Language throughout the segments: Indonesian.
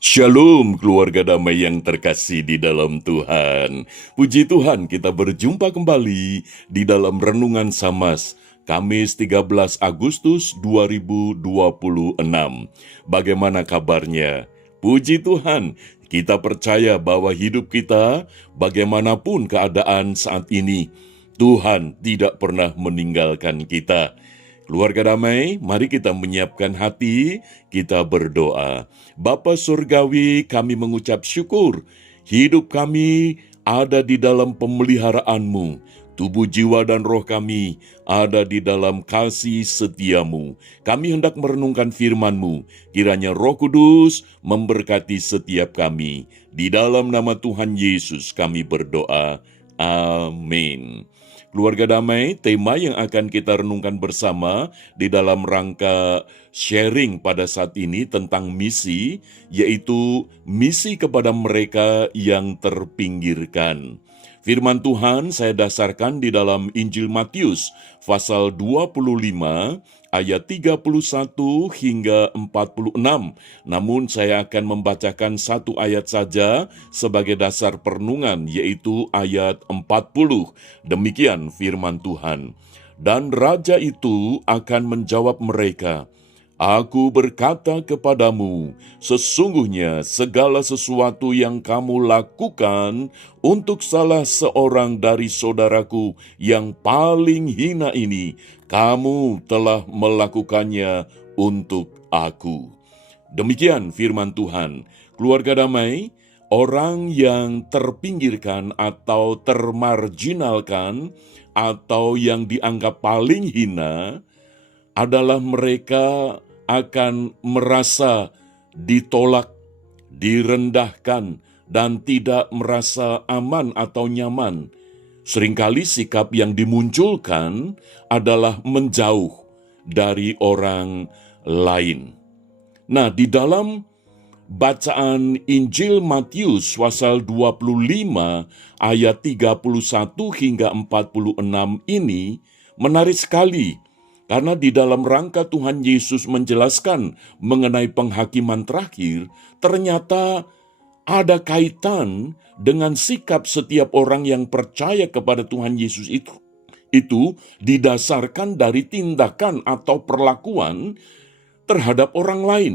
Shalom keluarga damai yang terkasih di dalam Tuhan. Puji Tuhan kita berjumpa kembali di dalam Renungan Samas, Kamis 13 Agustus 2026. Bagaimana kabarnya? Puji Tuhan, kita percaya bahwa hidup kita, bagaimanapun keadaan saat ini, Tuhan tidak pernah meninggalkan kita. Keluarga damai, mari kita menyiapkan hati, kita berdoa. Bapa Surgawi, kami mengucap syukur. Hidup kami ada di dalam pemeliharaan-Mu. Tubuh, jiwa, dan roh kami ada di dalam kasih setia-Mu. Kami hendak merenungkan firman-Mu. Kiranya Roh Kudus memberkati setiap kami. Di dalam nama Tuhan Yesus kami berdoa. Amin. Keluarga damai, tema yang akan kita renungkan bersama di dalam rangka sharing pada saat ini tentang misi, yaitu misi kepada mereka yang terpinggirkan. Firman Tuhan saya dasarkan di dalam Injil Matius, pasal 25, ayat 31 hingga 46. Namun saya akan membacakan satu ayat saja sebagai dasar perenungan, yaitu ayat 40. Demikian firman Tuhan. Dan raja itu akan menjawab mereka, Aku berkata kepadamu, sesungguhnya segala sesuatu yang kamu lakukan untuk salah seorang dari saudaraku yang paling hina ini, kamu telah melakukannya untuk aku. Demikian firman Tuhan. Keluarga damai, orang yang terpinggirkan atau termarginalkan atau yang dianggap paling hina adalah mereka akan merasa ditolak, direndahkan, dan tidak merasa aman atau nyaman. Seringkali sikap yang dimunculkan adalah menjauh dari orang lain. Nah, di dalam bacaan Injil Matius pasal 25 ayat 31 hingga 46 ini menarik sekali. Karena di dalam rangka Tuhan Yesus menjelaskan mengenai penghakiman terakhir, ternyata ada kaitan dengan sikap setiap orang yang percaya kepada Tuhan Yesus itu. Itu didasarkan dari tindakan atau perlakuan terhadap orang lain,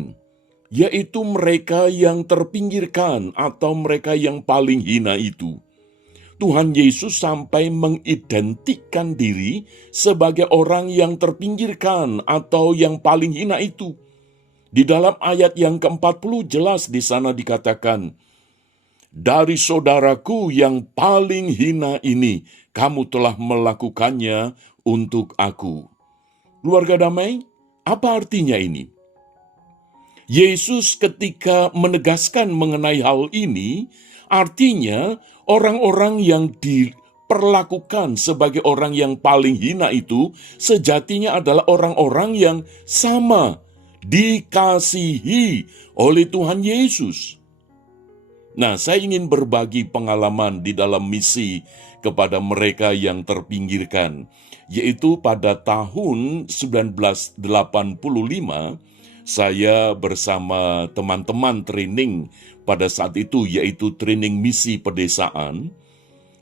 yaitu mereka yang terpinggirkan atau mereka yang paling hina itu. Tuhan Yesus sampai mengidentikan diri sebagai orang yang terpinggirkan atau yang paling hina itu. Di dalam ayat yang ke-40 jelas di sana dikatakan, dari saudaraku yang paling hina ini, kamu telah melakukannya untuk aku. Keluarga damai, apa artinya ini? Yesus ketika menegaskan mengenai hal ini, artinya orang-orang yang diperlakukan sebagai orang yang paling hina itu sejatinya adalah orang-orang yang sama dikasihi oleh Tuhan Yesus. Nah, saya ingin berbagi pengalaman di dalam misi kepada mereka yang terpinggirkan, yaitu pada tahun 1985, saya bersama teman-teman training pada saat itu, yaitu training misi pedesaan.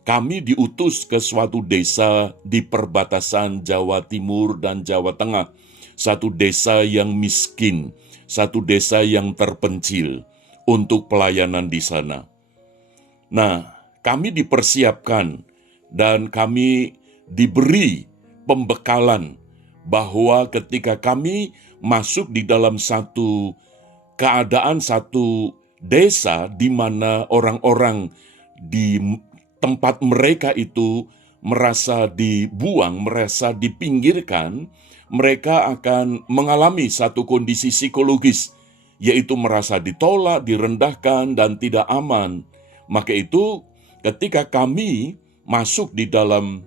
Kami diutus ke suatu desa di perbatasan Jawa Timur dan Jawa Tengah. Satu desa yang miskin, satu desa yang terpencil untuk pelayanan di sana. Nah, kami dipersiapkan dan kami diberi pembekalan bahwa ketika kami masuk di dalam satu keadaan, satu desa di mana orang-orang di tempat mereka itu merasa dibuang, merasa dipinggirkan, mereka akan mengalami satu kondisi psikologis, yaitu merasa ditolak, direndahkan, dan tidak aman. Maka itu ketika kami masuk di dalam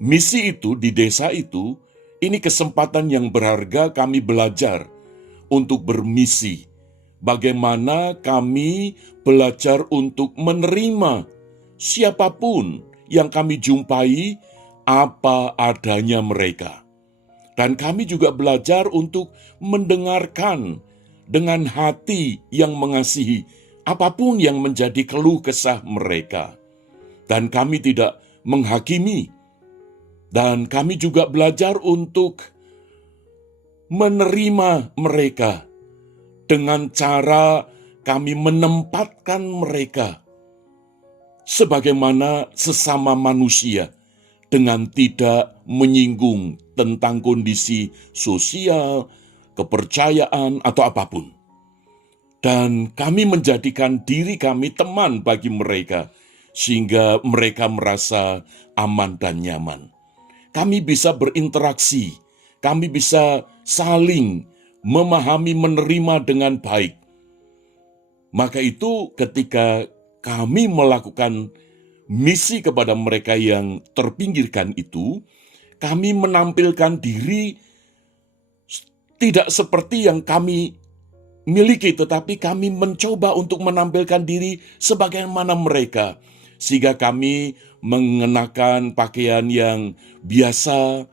misi itu, di desa itu, ini kesempatan yang berharga kami belajar untuk bermisi. Bagaimana kami belajar untuk menerima siapapun yang kami jumpai apa adanya mereka. Dan kami juga belajar untuk mendengarkan dengan hati yang mengasihi apapun yang menjadi keluh kesah mereka. Dan kami tidak menghakimi. Dan kami juga belajar untuk menerima mereka dengan cara kami menempatkan mereka sebagaimana sesama manusia dengan tidak menyinggung tentang kondisi sosial, kepercayaan, atau apapun. Dan kami menjadikan diri kami teman bagi mereka, sehingga mereka merasa aman dan nyaman. Kami bisa berinteraksi, kami bisa saling memahami, menerima dengan baik. Maka itu ketika kami melakukan misi kepada mereka yang terpinggirkan itu, kami menampilkan diri tidak seperti yang kami miliki, tetapi kami mencoba untuk menampilkan diri sebagaimana mereka. Sehingga kami mengenakan pakaian yang biasa,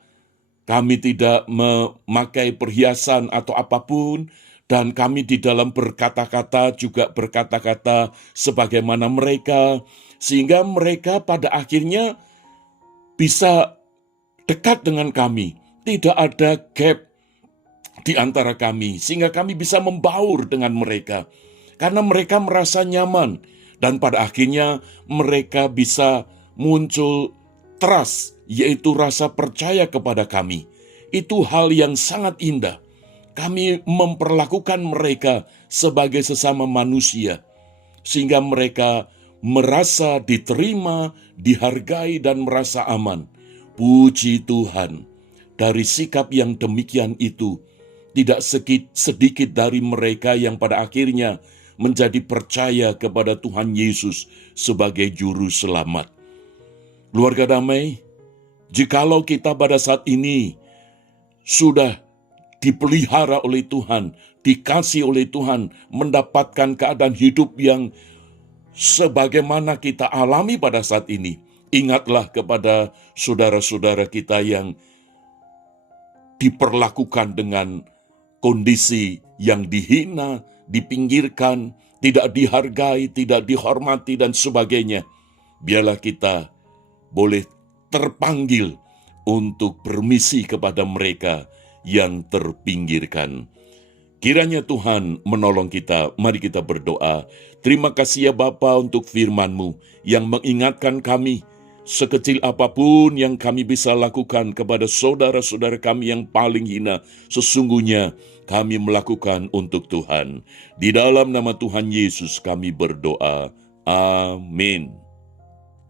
kami tidak memakai perhiasan atau apapun, dan kami di dalam berkata-kata juga berkata-kata sebagaimana mereka, sehingga mereka pada akhirnya bisa dekat dengan kami. Tidak ada gap di antara kami, sehingga kami bisa membaur dengan mereka. Karena mereka merasa nyaman, dan pada akhirnya mereka bisa muncul trust, yaitu rasa percaya kepada kami. Itu hal yang sangat indah. Kami memperlakukan mereka sebagai sesama manusia, sehingga mereka merasa diterima, dihargai, dan merasa aman. Puji Tuhan, dari sikap yang demikian itu, tidak sedikit dari mereka yang pada akhirnya menjadi percaya kepada Tuhan Yesus sebagai juru selamat. Keluarga damai, jikalau kita pada saat ini sudah dipelihara oleh Tuhan, dikasih oleh Tuhan, mendapatkan keadaan hidup yang sebagaimana kita alami pada saat ini, ingatlah kepada saudara-saudara kita yang diperlakukan dengan kondisi yang dihina, dipinggirkan, tidak dihargai, tidak dihormati, dan sebagainya. Biarlah kita boleh terpanggil untuk bermisi kepada mereka yang terpinggirkan. Kiranya Tuhan menolong kita. Mari kita berdoa. Terima kasih ya Bapa untuk firman-Mu yang mengingatkan kami sekecil apapun yang kami bisa lakukan kepada saudara-saudara kami yang paling hina. Sesungguhnya kami melakukan untuk Tuhan. Di dalam nama Tuhan Yesus kami berdoa. Amin.